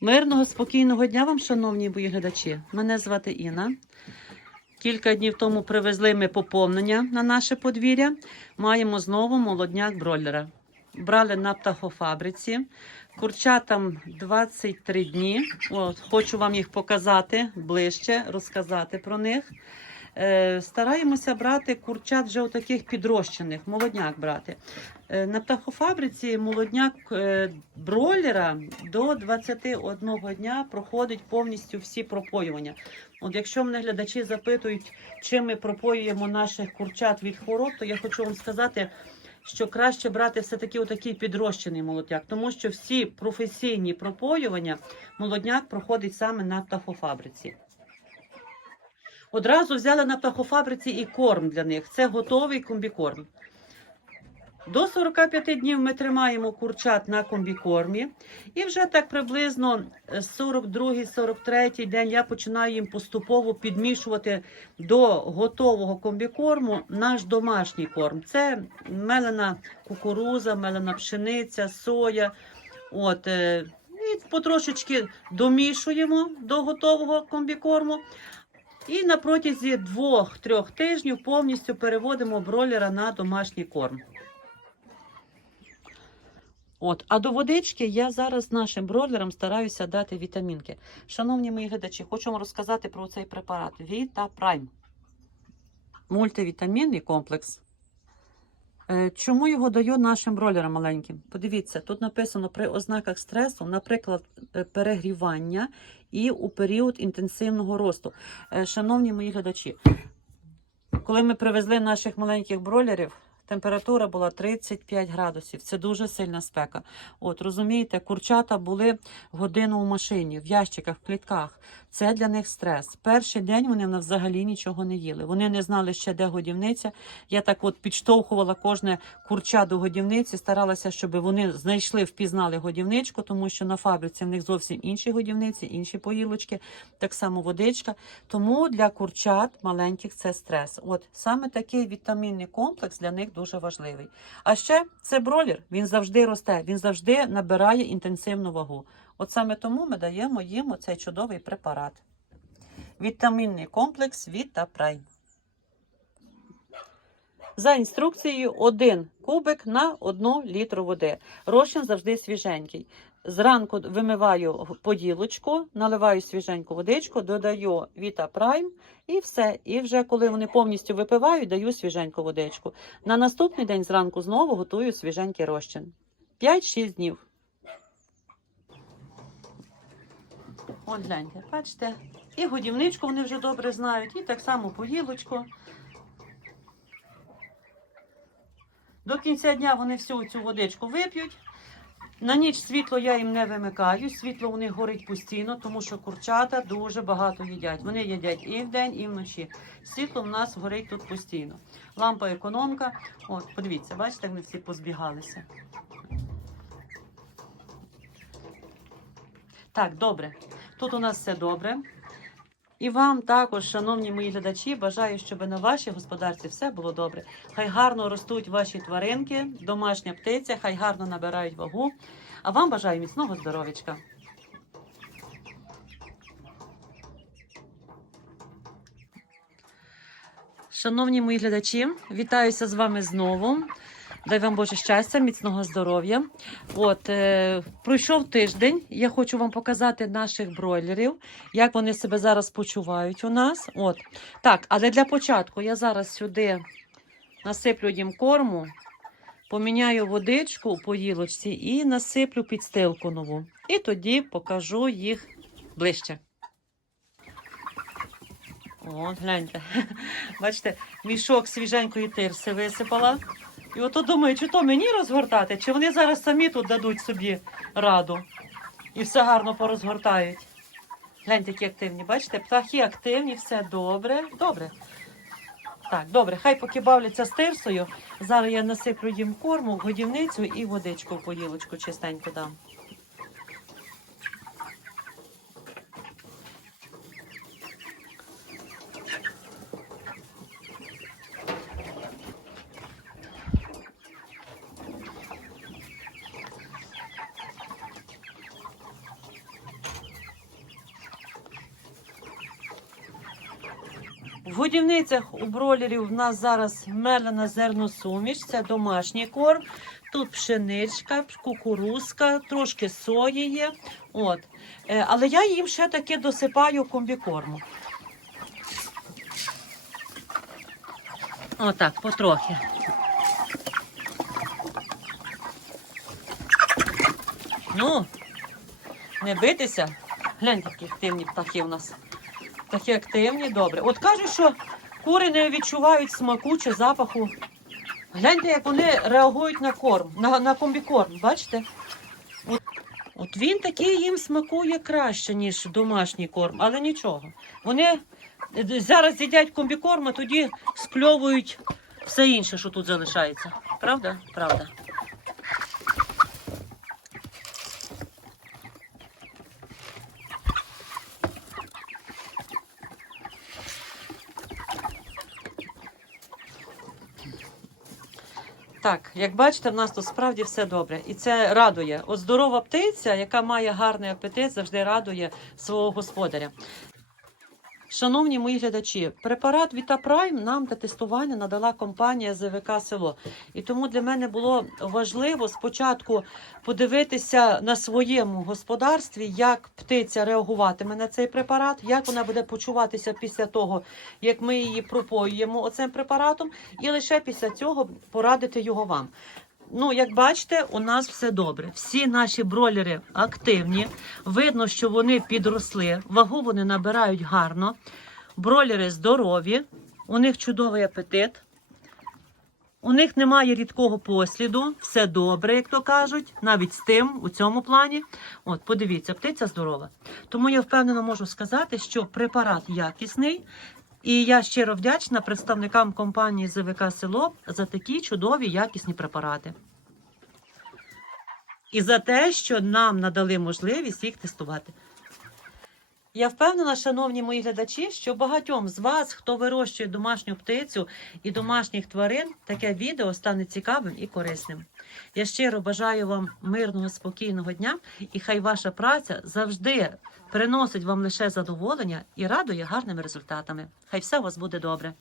Мирного, спокійного дня вам, шановні мої глядачі. Мене звати Інна. Кілька днів тому привезли ми поповнення на наше подвір'я. Маємо знову молодняк бройлера. Брали на птахофабриці. Курчатам 23 дні. От, хочу вам їх показати ближче, розказати про них. Е, стараємося брати курчат вже у таких підрощених, молодняк брати. Е, На птахофабриці молодняк е, бройлера до 21 дня проходить повністю всі пропоювання. От якщо мене глядачі запитують, чим ми пропоюємо наших курчат від хвороб, то я хочу вам сказати, що краще брати все-таки отакий підрощений молодняк, тому що всі професійні пропоювання молодняк проходить саме на птахофабриці. Одразу взяли на птахофабриці і корм для них. Це готовий комбікорм. До 45 днів ми тримаємо курчат на комбікормі, і вже так приблизно 42-43 день я починаю їм поступово підмішувати до готового комбікорму наш домашній корм. Це мелена кукуруза, мелена пшениця, соя. От, е, і потрошечки домішуємо до готового комбікорму. І на протязі двох-трьох тижнів повністю переводимо бройлера на домашній корм. От, а до водички я зараз нашим бройлерам стараюся дати вітамінки. Шановні мої глядачі, хочу вам розказати про цей препарат Vita Prime. Мультивітамінний комплекс. Е, Чому його даю нашим ролерам маленьким? Подивіться, тут написано при ознаках стресу, наприклад, е, перегрівання і у період інтенсивного росту. Е, Шановні мої глядачі, коли ми привезли наших маленьких бройлерів, температура була 35 градусів. Це дуже сильна спека. От розумієте, курчата були годину у машині, в ящиках, в клітках. Це для них стрес. Перший день вони взагалі нічого не їли. Вони не знали ще, де годівниця. Я так от підштовхувала кожне курча до годівниці, старалася, щоб вони знайшли, впізнали годівничку, тому що на фабриці в них зовсім інші годівниці, інші поїлочки, так само водичка. Тому для курчат маленьких це стрес. От саме такий вітамінний комплекс для них дуже важливий. А ще це бролер, він завжди росте, він завжди набирає інтенсивну вагу. От саме тому ми даємо їм цей чудовий препарат. Вітамінний комплекс Prime. За інструкцією 1 кубик на 1 літр води. Розчин завжди свіженький. Зранку вимиваю поділочку, наливаю свіженьку водичку, додаю Vita Prime і все. І вже коли вони повністю випивають, даю свіженьку водичку. На наступний день зранку знову готую свіженький розчин. 5-6 днів. От гляньте, бачите, і годівничку вони вже добре знають, і так само поїлочку. До кінця дня вони всю цю водичку вип'ють. На ніч світло я їм не вимикаю. Світло у них горить постійно, тому що курчата дуже багато їдять. Вони їдять і вдень, і вночі. Світло в нас горить тут постійно. Лампа економка. От, подивіться, бачите, вони всі позбігалися. Так, добре. Тут у нас все добре. І вам також, шановні мої глядачі, бажаю, щоб на вашій господарці все було добре. Хай гарно ростуть ваші тваринки, домашня птиця, хай гарно набирають вагу. А вам бажаю міцного здоров'ячка. Шановні мої глядачі, вітаюся з вами знову. Дай вам Боже щастя, міцного здоров'я. От е, пройшов тиждень. Я хочу вам показати наших бройлерів, як вони себе зараз почувають у нас. От так, але для початку я зараз сюди насиплю їм корму, поміняю водичку у поїлочці і насиплю підстилку нову. І тоді покажу їх ближче. От, гляньте. Бачите, мішок свіженької тирси висипала. І ото думаю, чи то мені розгортати, чи вони зараз самі тут дадуть собі раду і все гарно порозгортають. Гляньте, які активні. Бачите, птахи активні, все добре. Добре. Так, добре, хай поки бавляться з тирсою. Зараз я насиплю їм корму, годівницю і водичку в поїлочку чистенько дам. В годівницях у бролерів в нас зараз мелена зерносуміш, це домашній корм. Тут пшеничка, кукурузка, трошки сої є. От. Е, Але я їм ще таки досипаю комбікорму. Отак, потрохи. Ну, не битися. Гляньте, які активні птахи у нас. Такі активні, добре. От кажуть, що кури не відчувають смаку чи запаху. Гляньте, як вони реагують на корм, на, на комбікорм, бачите? От, от він такий їм смакує краще, ніж домашній корм, але нічого. Вони е, зараз їдять комбікорм, а тоді скльовують все інше, що тут залишається. Правда? Правда. Так, як бачите, в нас тут справді все добре. І це радує. От здорова птиця, яка має гарний апетит, завжди радує свого господаря. Шановні мої глядачі, препарат Вітапрайм нам для тестування надала компанія ЗВК Село. І тому для мене було важливо спочатку подивитися на своєму господарстві, як птиця реагуватиме на цей препарат, як вона буде почуватися після того, як ми її пропоюємо оцим препаратом, і лише після цього порадити його вам. Ну, як бачите, у нас все добре. Всі наші бройлери активні. Видно, що вони підросли, вагу вони набирають гарно. Бройлери здорові, у них чудовий апетит. У них немає рідкого посліду, все добре, як то кажуть, навіть з тим у цьому плані. От, подивіться, птиця здорова. Тому я впевнено можу сказати, що препарат якісний. І я щиро вдячна представникам компанії ЗВК Село за такі чудові якісні препарати. І за те, що нам надали можливість їх тестувати. Я впевнена, шановні мої глядачі, що багатьом з вас, хто вирощує домашню птицю і домашніх тварин, таке відео стане цікавим і корисним. Я щиро бажаю вам мирного, спокійного дня, і хай ваша праця завжди приносить вам лише задоволення і радує гарними результатами. Хай все у вас буде добре.